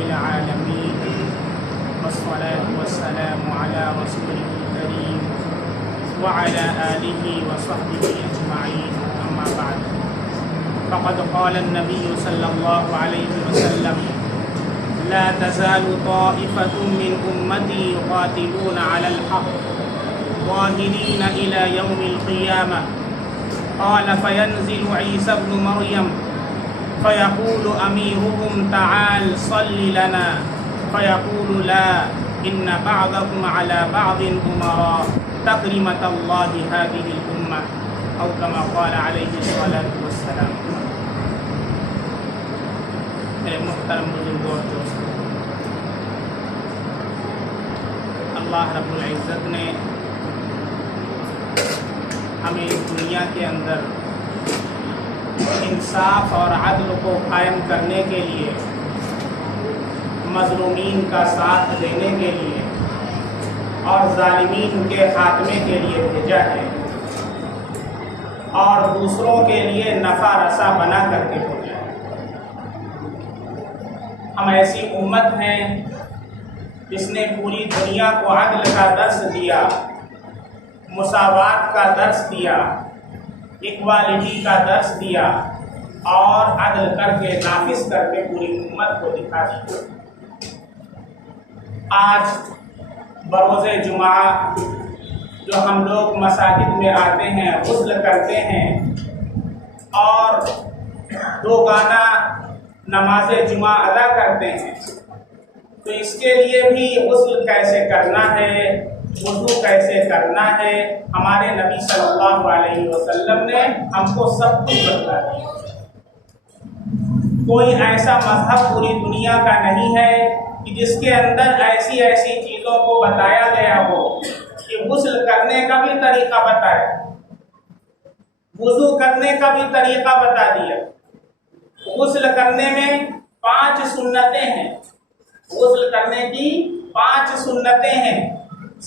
العالمين والصلاة والسلام على رسوله الكريم وعلى آله وصحبه أجمعين أما بعد فقد قال النبي صلى الله عليه وسلم لا تزال طائفة من أمتي يقاتلون على الحق ظاهرين إلى يوم القيامة قال فينزل عيسى ابن مريم فيقول أميرهم تعال صل لنا فيقول لا إن بعضكم على بعض أمراء تكرمة الله هذه الأمة أو كما قال عليه الصلاة والسلام. محترم بزرگوں اور دوستوں، اللہ رب العزت نے ہمیں دنیا کے اندر انصاف اور عدل کو قائم کرنے کے لیے، مظلومین کا ساتھ دینے کے لیے اور ظالمین کے خاتمے کے لیے بھیجا ہے اور دوسروں کے لیے نفع رسا بنا کر کے بھیجا ہے۔ ہم ایسی امت ہیں جس نے پوری دنیا کو عدل کا درس دیا، مساوات کا درس دیا، اکوالٹی کا درس دیا اور عدل کر کے نافذ کر کے پوری امت کو دکھا دیا۔ آج بروز جمعہ جو ہم لوگ مساجد میں آتے ہیں، غسل کرتے ہیں اور دو گانا نماز جمعہ ادا کرتے ہیں، تو اس کے لیے بھی غسل کیسے کرنا ہے، وضو کیسے کرنا ہے، ہمارے نبی صلی اللہ علیہ وسلم نے ہم کو سب کچھ بتا دیا۔ کوئی ایسا مذہب پوری دنیا کا نہیں ہے کہ جس کے اندر ایسی چیزوں کو بتایا گیا ہو کہ غسل کرنے کا بھی طریقہ بتایا، وضو کرنے کا بھی طریقہ بتا دیا۔ غسل کرنے میں 5 سنتیں ہیں، غسل کرنے کی 5 سنتیں ہیں۔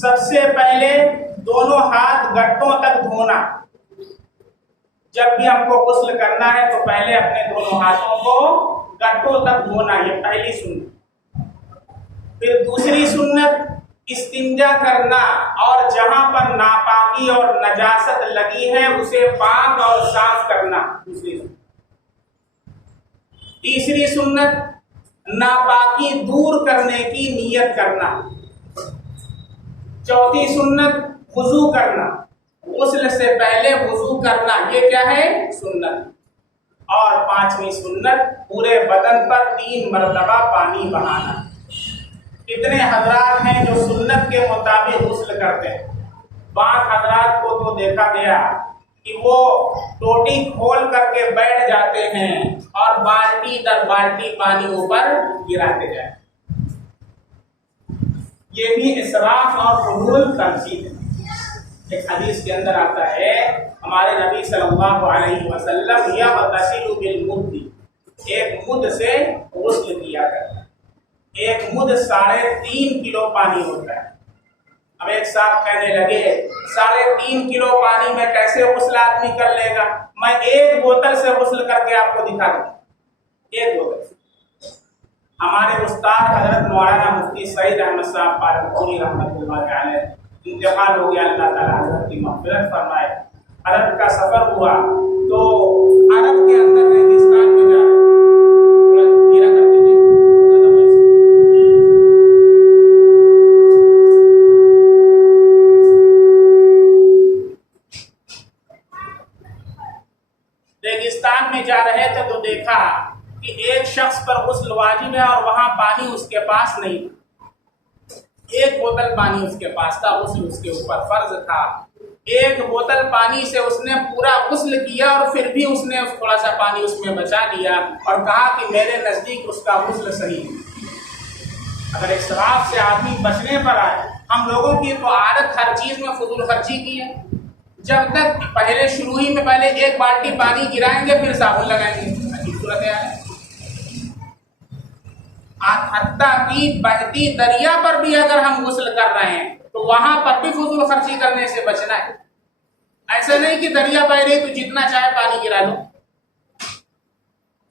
سب سے پہلے دونوں ہاتھ گٹوں تک دھونا۔ جب بھی ہم کو غسل کرنا ہے تو پہلے اپنے دونوں ہاتھوں کو گٹوں تک دھونا، یہ پہلی سنت۔ پھر دوسری سنت استنجا کرنا اور جہاں پر ناپاکی اور نجاست لگی ہے اسے پاک اور صاف کرنا، دوسری سنت۔ تیسری سنت ناپاکی دور کرنے کی نیت کرنا۔ چوتھی سنت وضو کرنا، غسل سے پہلے وضو کرنا، یہ کیا ہے؟ سنت۔ اور 5ویں سنت پورے بدن پر 3 مرتبہ پانی بہانا۔ کتنے حضرات ہیں جو سنت کے مطابق غسل کرتے ہیں؟ بعض حضرات کو تو دیکھا گیا کہ وہ ٹوٹی کھول کر کے بیٹھ جاتے ہیں اور بالٹی در بالٹی پانی اوپر گراتے جائیں۔ یہ بھی اسراف اور فضول تنظیم ہے۔ ایک حدیث کے اندر آتا ہے ہمارے نبی صلی اللہ علیہ وسلم یغتسل بالمد، ایک مد سے غسل کیا کرتا ہے۔ ایک مد 3.5 کلو پانی ہوتا ہے۔ اب ایک صاحب کہنے لگے 3.5 کلو پانی میں کیسے غسل آدمی کر لے گا؟ میں 1 بوتل سے غسل کر کے آپ کو دکھا دوں، 1 بوتل سے۔ ہمارے استاد حضرت مولانا مفتی سعید احمد صاحب پالنپوری رحمۃ اللہ علیہ انتقال ہو گیا، اللہ تعالیٰ حضرت کی مغفرت فرمائے۔ عرب کا سفر ہوا تو عرب کے اندر ریگستان میں جا رہے، ریگستان میں جا رہے تھے تو دیکھا کہ ایک شخص پر غسل واجب ہے اور وہاں پانی اس کے پاس نہیں تھا۔ 1 بوتل پانی اس کے پاس تھا، غسل اس کے اوپر فرض تھا۔ 1 بوتل پانی سے اس نے پورا غسل کیا اور پھر بھی اس نے تھوڑا سا پانی اس میں بچا لیا اور کہا کہ میرے نزدیک اس کا غسل صحیح ہے۔ اگر اسراف سے آدمی بچنے پر آئے، ہم لوگوں کی تو عادت ہر چیز میں فضول خرچی کی ہے۔ جب تک پہلے شروع ہی میں پہلے 1 بالٹی پانی گرائیں گے پھر صابن لگائیں گے، عجیب صورت ہے۔ حتیٰ کہ بہتی دریا پر بھی اگر ہم غسل کر رہے ہیں تو وہاں پر بھی فضول خرچی کرنے سے بچنا ہے۔ ایسا نہیں کہ دریا بہ رہی تو جتنا چاہے پانی گرا لو،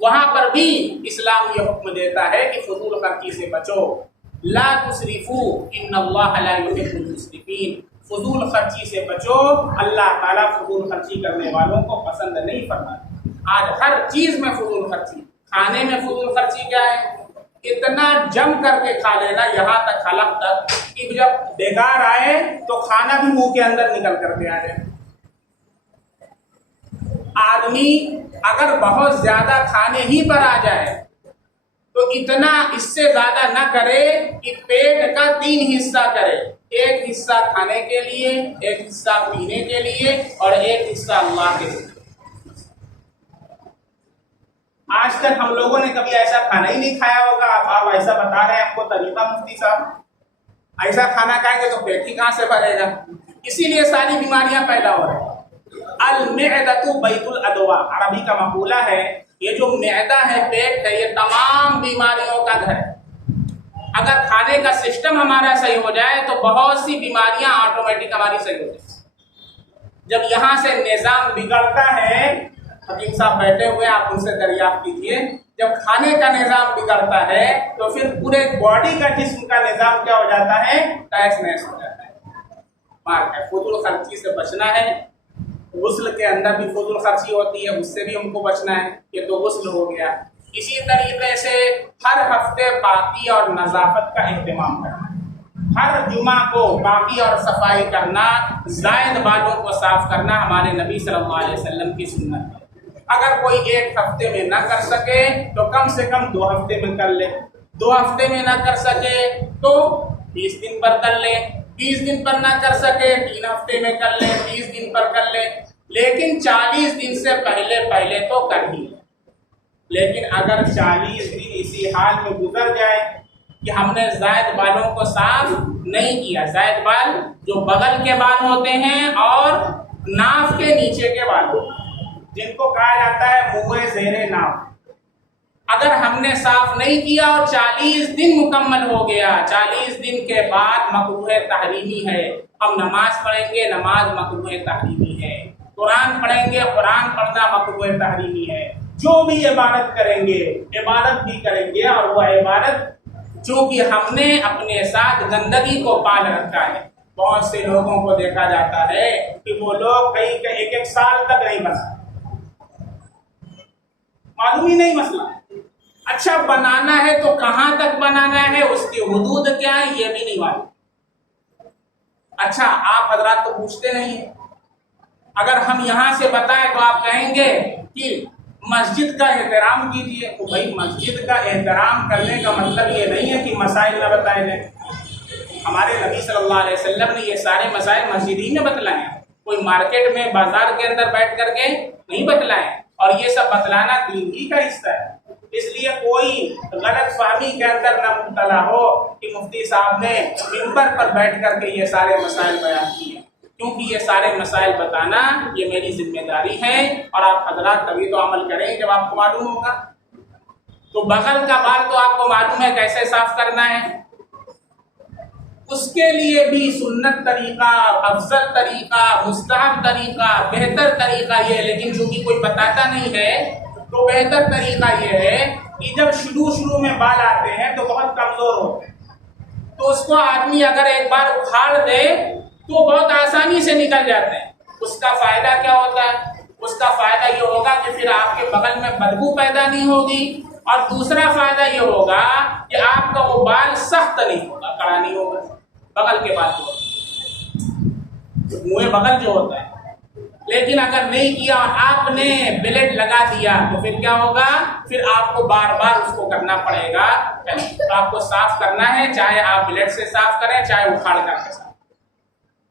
وہاں پر بھی اسلام یہ حکم دیتا ہے کہ فضول خرچی سے بچو. لا تسرفوا ان اللہ لا يحب المسرفین. فضول خرچی سے بچو، اللہ تعالیٰ فضول خرچی کرنے والوں کو پسند نہیں فرماتا. آج ہر چیز میں فضول خرچی. کھانے میں فضول خرچی کیا ہے؟ اتنا جم کر کے کھا لینا یہاں تک حلق تک کہ جب بیکار آئے تو کھانا بھی منہ کے اندر نکل کر کے آ جائے. آدمی اگر بہت زیادہ کھانے ہی پر آ جائے تو اتنا اس سے زیادہ نہ کرے کہ پیٹ کا 3 حصہ کرے. ایک حصہ کھانے کے لیے، ایک حصہ پینے کے لیے اور ایک حصہ اللہ کے لیے. آج تک ہم لوگوں نے کبھی ایسا کھانا ہی نہیں کھایا ہوگا. آپ ایسا بتا رہے ہیں ہم کو طریقہ مفتی صاحب. ایسا کھانا کھائیں گے تو پیٹ ہی کہاں سے بھرے گا؟ اسی لیے ساری بیماریاں پیدا ہو رہی ہیں. المعدۃ بیت الادواء عربی کا مقولہ ہے. یہ جو معدہ ہے، پیٹ ہے، یہ تمام بیماریوں کا گھر ہے. اگر کھانے کا سسٹم ہمارا صحیح ہو جائے تو بہت سی بیماریاں آٹومیٹک ہماری صحیح ہو جائیں. جب یہاں سے نظام بگڑتا ہے، حکیم صاحب بیٹھے ہوئے آپ ان سے دریافت کیجیے، جب کھانے کا نظام بگڑتا ہے تو پھر پورے باڈی کا، جسم کا نظام کیا ہو جاتا ہے؟ ٹیکس نیس ہو جاتا ہے. فضول خرچی سے بچنا ہے. غسل کے اندر بھی فضول خرچی ہوتی ہے، اس سے بھی ہم کو بچنا ہے. یہ تو غسل ہو گیا. اسی طریقے سے ہر ہفتے پاکی اور نظافت کا اہتمام کرنا. ہر جمعہ کو پاکی اور صفائی کرنا، زائد بالوں کو صاف کرنا ہمارے نبی صلی اللہ علیہ وسلم کی سنت ہے. اگر کوئی 1 ہفتے میں نہ کر سکے تو کم سے کم 2 ہفتے میں کر لے. 2 ہفتے میں نہ کر سکے تو 20 دن پر کر لے. 20 دن پر نہ کر سکے 3 ہفتے میں کر لے. 30 دن پر کر لے. لیکن 40 دن سے پہلے تو کر ہی لے. لیکن اگر 40 دن اسی حال میں گزر جائے کہ ہم نے زائد بالوں کو صاف نہیں کیا، زائد بال جو بغل کے بال ہوتے ہیں اور ناف کے نیچے کے بال جن کو کہا جاتا ہے منہ زیر ناف، اگر ہم نے صاف نہیں کیا اور 40 دن مکمل ہو گیا، 40 دن کے بعد مکروہ تحریمی ہے. ہم نماز پڑھیں گے، نماز مکروہ تحریمی ہے. قرآن پڑھیں گے، قرآن پڑھنا مکروہ تحریمی ہے. جو بھی عبادت کریں گے، عبادت بھی کریں گے اور وہ عبادت چونکہ ہم نے اپنے ساتھ گندگی کو پال رکھا ہے. بہت سے لوگوں کو دیکھا جاتا ہے کہ وہ لوگ کئی 1 سال تک نہیں بنا، معلوم ہی نہیں مسئلہ. اچھا بنانا ہے تو کہاں تک بنانا ہے، اس کی حدود کیا ہے یہ بھی نہیں معلوم. اچھا آپ حضرات تو پوچھتے نہیں ہیں. اگر ہم یہاں سے بتائیں تو آپ کہیں گے کہ مسجد کا احترام کیجیے. تو بھائی مسجد کا احترام کرنے کا مطلب یہ نہیں ہے کہ مسائل نہ بتائے جائیں. ہمارے نبی صلی اللہ علیہ وسلم نے یہ سارے مسائل مسجد ہی میں بتلائے ہیں. کوئی مارکیٹ میں بازار کے اندر بیٹھ کر کے نہیں بتلائے. اور یہ سب بتلانا دین ہی کا حصہ ہے. اس لیے کوئی غلط فہمی کے اندر نہ مبتلا ہو کہ مفتی صاحب نے ممبر پر بیٹھ کر کے یہ سارے مسائل بیان کیے. کیونکہ یہ سارے مسائل بتانا یہ میری ذمہ داری ہے اور آپ حضرات تبھی تو عمل کریں جب آپ کو معلوم ہوگا. تو بغل کا بال تو آپ کو معلوم ہے کیسے صاف کرنا ہے. اس کے لیے بھی سنت طریقہ، افضل طریقہ، مستحب طریقہ، بہتر طریقہ یہ ہے. لیکن چونکہ کوئی بتاتا نہیں ہے تو بہتر طریقہ یہ ہے کہ جب شروع میں بال آتے ہیں تو بہت کمزور ہوتے ہیں، تو اس کو آدمی اگر ایک بار اکھاڑ دے تو بہت آسانی سے نکل جاتے ہیں. اس کا فائدہ کیا ہوتا ہے؟ اس کا فائدہ یہ ہوگا کہ پھر آپ کے بغل میں بدبو پیدا نہیں ہوگی. اور دوسرا فائدہ یہ ہوگا کہ آپ کا وہ بال سخت نہیں ہوگا، کڑا نہیں ہوگا. بغل کے بال منہ بغل جو ہوتا ہے. لیکن اگر نہیں کیا اور آپ نے بلیڈ لگا دیا تو پھر کیا ہوگا؟ پھر آپ کو بار بار اس کو کرنا پڑے گا. تو آپ کو صاف کرنا ہے، چاہے آپ بلیڈ سے صاف کریں چاہے اکھاڑ کر کے صاف.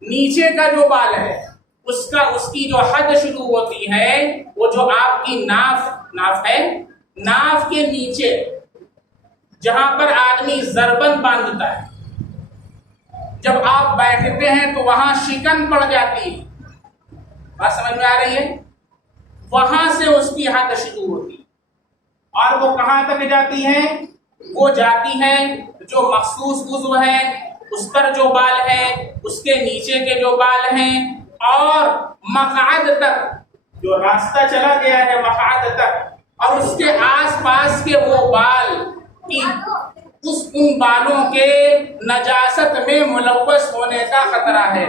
نیچے کا جو بال ہے اس کی جو حد شروع ہوتی ہے وہ جو آپ کی ناف ہے، ناف کے نیچے جہاں پر آدمی زربن باندھتا ہے، جب آپ بیٹھتے ہیں تو وہاں شکن پڑ جاتی ہے. بات سمجھ میں آ رہی ہے؟ وہاں سے اس کی حد شروع ہوتی ہے. اور وہ کہاں تک جاتی ہے؟ وہ جاتی ہے جو مخصوص عضو ہے اس پر جو بال ہے، اس کے نیچے کے جو بال ہیں، اور مقعد تک جو راستہ چلا گیا ہے مقعد تک، اور اس کے آس پاس کے وہ بال کی ان بالوں کے نجاست میں ملوث ہونے کا خطرہ ہے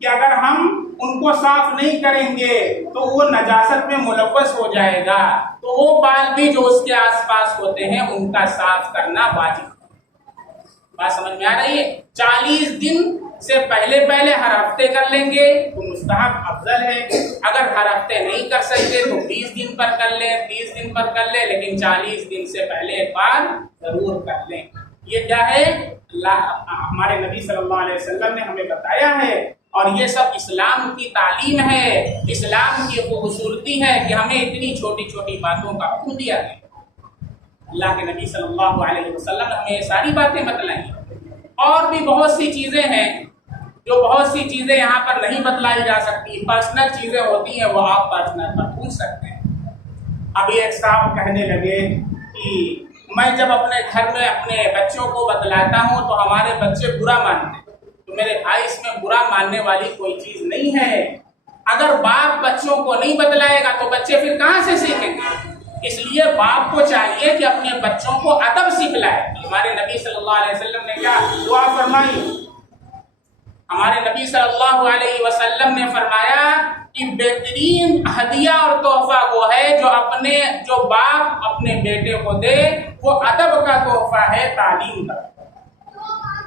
کہ اگر ہم ان کو صاف نہیں کریں گے تو وہ نجاست میں ملوث ہو جائے گا، تو وہ بال بھی جو اس کے آس پاس ہوتے ہیں ان کا صاف کرنا واجب ہے۔ بات سمجھ میں آ رہی ہے؟ 40 دن سے پہلے ہر ہفتے کر لیں گے تو مستحب افضل ہے، اگر ہر ہفتے نہیں کر سکتے تو 20 دن پر کر لیں، 30 دن پر کر لیں، لیکن 40 دن سے پہلے ایک بار ضرور کر لیں۔ یہ کیا ہے؟ ہمارے نبی صلی اللہ علیہ وسلم نے ہمیں بتایا ہے، اور یہ سب اسلام کی تعلیم ہے، اسلام کی خوبصورتی ہے کہ ہمیں اتنی چھوٹی چھوٹی باتوں کا حکم دیا ہے۔ اللہ کے نبی صلی اللہ علیہ وسلم نے ہمیں یہ ساری باتیں بتلائیں، اور بھی بہت سی چیزیں ہیں جو بہت سی چیزیں یہاں پر نہیں بتلائی جا سکتی، پرسنل چیزیں ہوتی ہیں، وہ آپ پرسنل پر پوچھ سکتے ہیں۔ ابھی ایک صاحب کہنے لگے کہ میں جب اپنے گھر میں اپنے بچوں کو بتلاتا ہوں تو ہمارے بچے برا مانتے ہیں، تو میرے بھائی اس میں برا ماننے والی کوئی چیز نہیں ہے۔ اگر باپ بچوں کو نہیں بتلائے گا تو بچے پھر کہاں سے سیکھیں گے؟ اس لیے باپ کو چاہیے کہ اپنے بچوں کو ادب سکھلائے۔ ہمارے نبی صلی اللہ علیہ وسلم نے کیا دعا فرمائی؟ ہمارے نبی صلی اللہ علیہ وسلم نے فرمایا کہ بہترین ہدیہ اور تحفہ وہ ہے جو باپ اپنے بیٹے کو دے، وہ ادب کا تحفہ ہے، تعلیم کا۔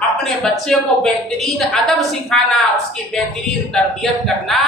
اپنے بچے کو بہترین ادب سکھانا، اس کی بہترین تربیت کرنا،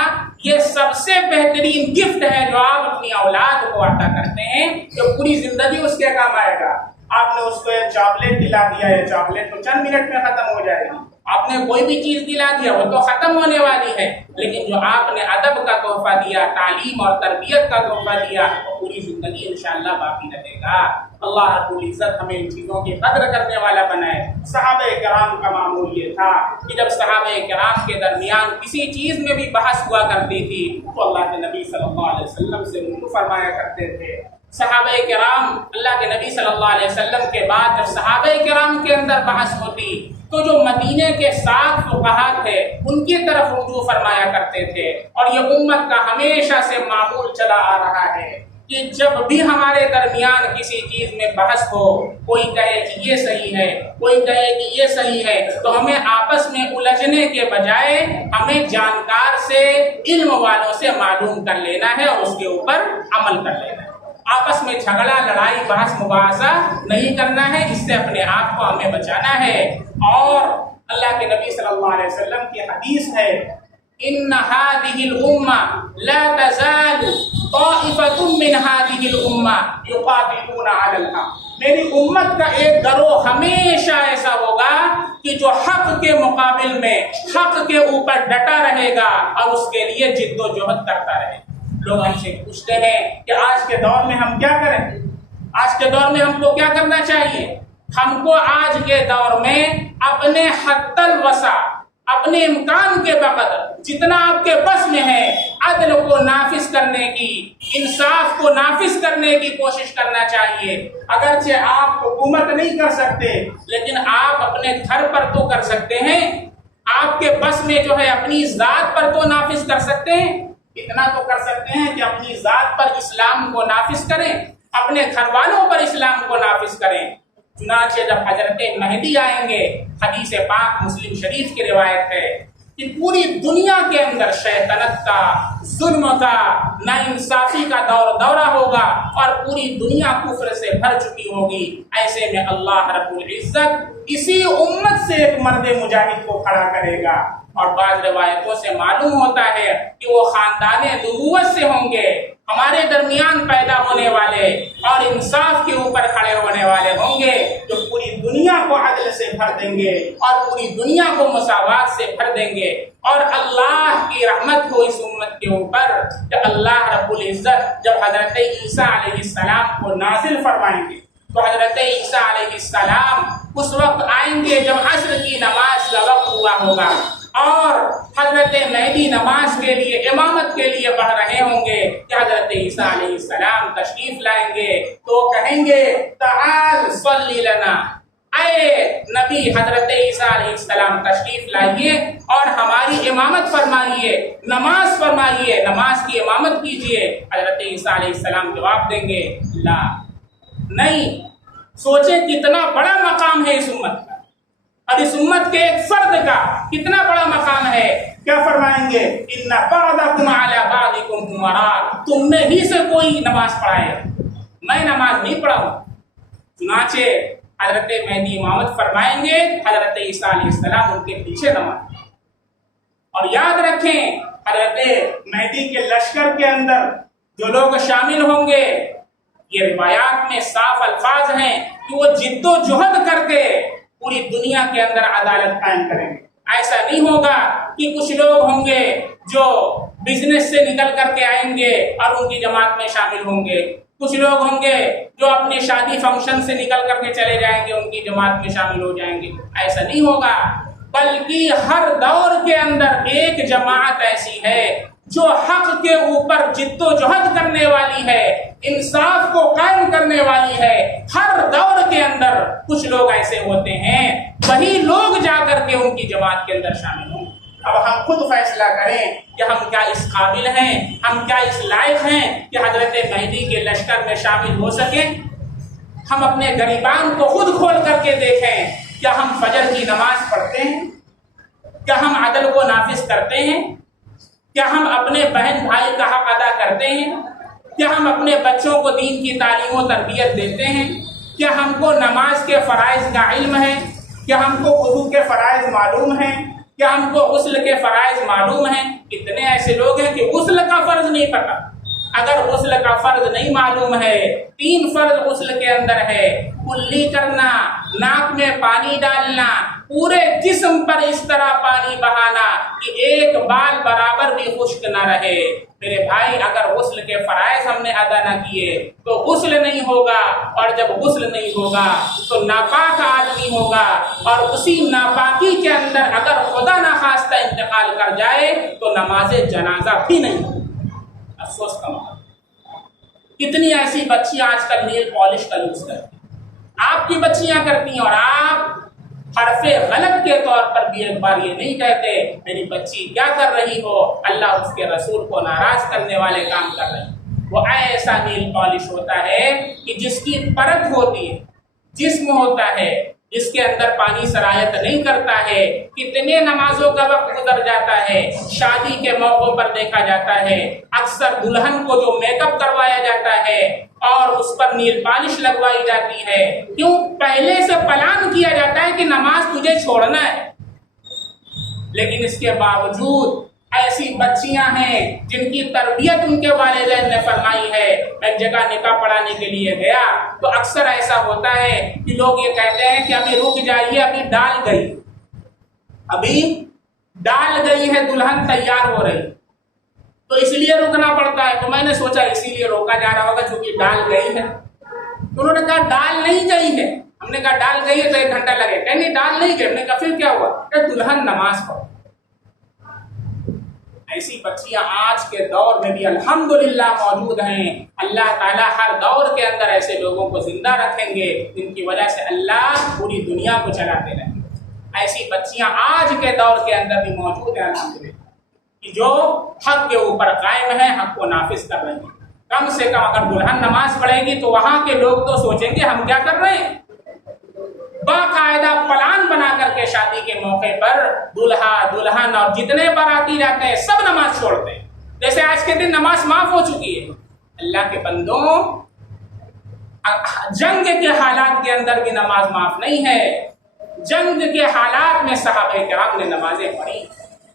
یہ سب سے بہترین گفٹ ہے جو آپ اپنی اولاد کو عطا کرتے ہیں، جو پوری زندگی اس کے کام آئے گا۔ آپ نے اس کو ایک چاکلیٹ دلا دیا، یہ چاکلیٹ تو چند منٹ میں ختم ہو جائے گی۔ آپ نے کوئی بھی چیز دلا دیا وہ تو ختم ہونے والی ہے، لیکن جو آپ نے ادب کا تحفہ دیا، تعلیم اور تربیت کا تحفہ دیا، وہ پوری زندگی انشاءاللہ باقی رہے گا۔ اللہ رب العزت ہمیں ان چیزوں کی قدر کرنے والا بنائے۔ صحابہ کرام کا معمول یہ تھا کہ جب صحابہ کرام کے درمیان کسی چیز میں بھی بحث ہوا کرتی تھی تو اللہ کے نبی صلی اللہ علیہ وسلم سے رجوع فرمایا کرتے تھے۔ صحابہ کرام اللہ کے نبی صلی اللہ علیہ وسلم کے بعد جب صحابہ کرام کے اندر بحث ہوتی تو جو مدینے کے 7 فقہاء تھے ان کی طرف رجوع فرمایا کرتے تھے، اور یہ امت کا ہمیشہ سے معمول چلا آ رہا ہے کہ جب بھی ہمارے درمیان کسی چیز میں بحث ہو، کوئی کہے کہ یہ صحیح ہے، کوئی کہے کہ یہ صحیح ہے، تو ہمیں آپس میں الجھنے کے بجائے ہمیں جانکار سے، علم والوں سے معلوم کر لینا ہے اور اس کے اوپر عمل کر لینا ہے۔ آپس میں جھگڑا، لڑائی، بحث مباحثہ نہیں کرنا ہے، اس سے اپنے آپ کو ہمیں بچانا ہے۔ اور اللہ کے نبی صلی اللہ علیہ وسلم کی حدیث ہے، ان هذه الامه لا تزال طائفه من هذه الامه يقاتلون على الحق۔ میری امت کا ایک گروہ ہمیشہ ایسا ہوگا کہ جو حق کے مقابل میں حق کے اوپر ڈٹا رہے گا اور اس کے لیے جد و جہد کرتا رہے گا۔ لوگ ہم سے پوچھتے ہیں کہ آج کے دور میں ہم کیا کریں؟ آج کے دور میں ہم کو کیا کرنا چاہیے؟ ہم کو آج کے دور میں اپنے حد الوسع، اپنے امکان کے بقدر جتنا آپ کے بس میں ہے، عدل کو نافذ کرنے کی، انصاف کو نافذ کرنے کی کوشش کرنا چاہیے۔ اگرچہ آپ حکومت نہیں کر سکتے، لیکن آپ اپنے گھر پر تو کر سکتے ہیں۔ آپ کے بس میں جو ہے اپنی ذات پر تو نافذ کر سکتے ہیں، اتنا تو کر سکتے ہیں کہ اپنی ذات پر اسلام کو نافذ کریں، اپنے گھر والوں پر اسلام کو نافذ کریں۔ چنانچہ جب حضرت مہدی آئیں گے، حدیث پاک مسلم شریف کی روایت ہے کہ پوری دنیا کے اندر شیطنت کا، ظلم کا، ناانصافی کا دورہ ہوگا اور پوری دنیا کفر سے بھر چکی ہوگی۔ ایسے میں اللہ رب العزت اسی امت سے ایک مرد مجاہد کو کھڑا کرے گا، اور بعض روایتوں سے معلوم ہوتا ہے کہ وہ خاندان نبوت سے ہوں گے، ہمارے درمیان پیدا ہونے والے اور انصاف کے اوپر کھڑے ہونے والے ہوں گے، جو پوری دنیا کو عدل سے بھر دیں گے اور پوری دنیا کو مساوات سے بھر دیں گے۔ اور اللہ کی رحمت ہو اس امت کے اوپر کہ اللہ رب العزت جب حضرت عیسیٰ علیہ السلام کو نازل فرمائیں گے تو حضرت عیسیٰ علیہ السلام اس وقت آئیں گے جب عصر کی نماز کا وقت ہوا ہوگا، اور حضرت مہدی نماز کے لیے، امامت کے لیے پڑھ رہے ہوں گے کہ حضرت عیسیٰ علیہ السلام تشریف لائیں گے تو کہیں گے تعال صلی لنا، اے آئے نبی حضرت عیسیٰ علیہ السلام تشریف لائیے اور ہماری امامت فرمائیے، نماز فرمائیے، نماز کی امامت کیجیے۔ حضرت عیسیٰ علیہ السلام جواب دیں گے لا، نہیں۔ سوچیں کتنا بڑا مقام ہے اس امت کا، اور اس امت کے ایک فرد کا کتنا بڑا مقام ہے۔ کیا فرمائیں گے؟ ان بعضکم علی بعضکم امراء، تم میں ہی سے کوئی نماز پڑھائے، میں نماز نہیں پڑھاؤں۔ چنانچہ حضرت مہدی امامت فرمائیں گے، حضرت عیسیٰ علیہ السلام ان کے پیچھے نماز۔ اور یاد رکھیں حضرت مہدی کے لشکر کے اندر جو لوگ شامل ہوں گے، یہ روایات میں صاف الفاظ ہیں کہ وہ جد و جہد کر کے پوری دنیا کے اندر عدالت قائم کریں گے۔ ایسا نہیں ہوگا کہ کچھ لوگ ہوں گے جو بزنس سے نکل کر کے آئیں گے اور ان کی جماعت میں شامل ہوں گے، کچھ لوگ ہوں گے جو اپنی شادی فنکشن سے نکل کر کے چلے جائیں گے، ان کی جماعت میں شامل ہو جائیں گے۔ ایسا نہیں ہوگا، بلکہ ہر دور کے اندر ایک جماعت ایسی ہے جو حق کے اوپر جد و جہد کرنے والی ہے، انصاف کو قائم کرنے والی ہے۔ ہر دور کے اندر کچھ لوگ ایسے ہوتے ہیں، وہی لوگ جا کر کے ان کی جماعت کے اندر شامل ہوں۔ اب ہم خود فیصلہ کریں کہ ہم کیا اس قابل ہیں، ہم کیا اس لائق ہیں کہ حضرت مہدی کے لشکر میں شامل ہو سکیں۔ ہم اپنے گریبان کو خود کھول کر کے دیکھیں، کیا ہم فجر کی نماز پڑھتے ہیں؟ کیا ہم عدل کو نافذ کرتے ہیں؟ کیا ہم اپنے بہن بھائی کا حق ادا کرتے ہیں؟ کیا ہم اپنے بچوں کو دین کی تعلیم و تربیت دیتے ہیں؟ کیا ہم کو نماز کے فرائض کا علم ہے؟ کیا ہم کو وضو کے فرائض معلوم ہیں؟ کیا ہم کو غسل کے فرائض معلوم ہیں؟ کتنے ایسے لوگ ہیں کہ غسل کا فرض نہیں پتہ۔ اگر غسل کا فرض نہیں معلوم ہے، 3 فرض غسل کے اندر ہے: کلی کرنا، ناک میں پانی ڈالنا، پورے جسم پر اس طرح پانی بہانا کہ ایک بال برابر بھی خشک نہ رہے۔ میرے بھائی، اگر غسل کے فرائض ہم نے ادا نہ کیے تو غسل نہیں ہوگا، اور جب غسل نہیں ہوگا تو ناپاک آدمی ہوگا، اور اسی ناپاکی کے اندر اگر خدا نخواستہ انتقال کر جائے تو نماز جنازہ بھی نہیں ہوگی۔ افسوس کا معاملہ۔ کتنی ایسی بچیاں آج کل نیل پالش کا یوز کرتی ہیں، آپ کی بچیاں کرتی ہیں، اور آپ حرف غلط کے طور پر بھی ایک بار یہ نہیں کہتے میری بچی کیا کر رہی ہو، اللہ اس کے رسول کو ناراض کرنے والے کام کر رہی ہے۔ وہ ایسا نیل پالش ہوتا ہے کہ جس کی پرت ہوتی ہے، جسم ہوتا ہے، جس کے اندر پانی سرایت نہیں کرتا ہے۔ کتنے نمازوں کا وقت گزر جاتا ہے، شادی کے موقعوں پر دیکھا جاتا ہے اکثر دلہن کو جو میک اپ کروایا جاتا ہے اور اس پر نیل پالش لگوائی جاتی ہے، کیوں؟ پہلے سے پلان کیا جاتا ہے کہ نماز تجھے چھوڑنا ہے۔ لیکن اس کے باوجود ایسی بچیاں ہیں جن کی تربیت ان کے والدین نے فرمائی ہے۔ ایک جگہ نکاح پڑھانے کے لیے گیا تو اکثر ایسا ہوتا ہے کہ لوگ یہ کہتے ہیں کہ ابھی رک جائیے، ابھی ڈال گئی ہے، دلہن تیار ہو رہی، تو اس لیے رکنا پڑتا ہے۔ تو میں نے سوچا اسی لیے روکا جا رہا ہوگا چونکہ ڈال گئی ہے۔ انہوں نے کہا ڈال نہیں گئی ہے۔ ہم نے کہا ڈال گئی ہے تو 1 گھنٹہ لگے، کہیں ڈال نہیں گئی۔ ہم نے کہا پھر کیا ہوا؟ کہ دلہن نماز پڑھو۔ ایسی بچیاں آج کے دور میں بھی الحمدللہ موجود ہیں۔ اللہ تعالیٰ ہر دور کے اندر ایسے لوگوں کو زندہ رکھیں گے جن کی وجہ سے اللہ پوری دنیا کو چلاتے رہیں گے۔ ایسی بچیاں آج کے دور کے اندر بھی موجود ہیں الحمدللہ، کہ جو حق کے اوپر قائم ہیں، حق کو نافذ کر رہے ہیں۔ کم سے کم اگر دلہن نماز پڑھے گی تو وہاں کے لوگ تو سوچیں گے ہم کیا کر رہے ہیں۔ باقاعدہ پلان بنا کر کے شادی کے موقع پر دلہا دلہن اور جتنے باراتی جاتے ہیں سب نماز چھوڑتے ہیں، جیسے آج کے دن نماز معاف ہو چکی ہے۔ اللہ کے بندوں، جنگ کے حالات کے اندر بھی نماز معاف نہیں ہے۔ جنگ کے حالات میں صحابہ کرام نے نمازیں پڑھی۔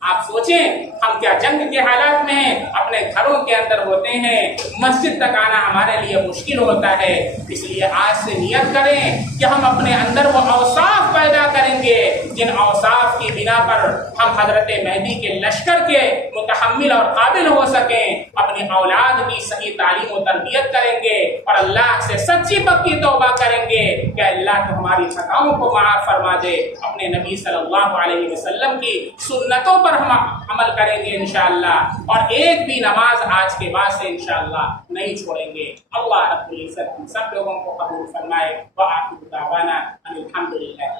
آپ سوچیں ہم کیا جنگ کے حالات میں ہیں، اپنے گھروں کے اندر ہوتے ہیں، مسجد تک آنا ہمارے لیے مشکل ہوتا ہے۔ اس لیے آج سے نیت کریں کہ ہم اپنے اندر وہ اوصاف پیدا کریں گے جن اوصاف کی بنا پر ہم حضرت مہدی کے لشکر کے متحمل اور قابل ہو سکیں، اپنی اولاد کی صحیح تعلیم و تربیت کریں گے اور اللہ سے سچی پکی توبہ کریں گے کہ اللہ تو ہماری خطاؤں کو معاف فرما دے، اپنے نبی صلی اللہ علیہ وسلم کی سنتوں پر ہم عمل عمل کریں گے انشاءاللہ، اور ایک بھی نماز آج کے بعد سے انشاءاللہ نہیں چھوڑیں گے۔ اللہ رب العزت ہم سب لوگوں کو قبول فرمائے۔ وآخر دعوانا ان الحمد للہ۔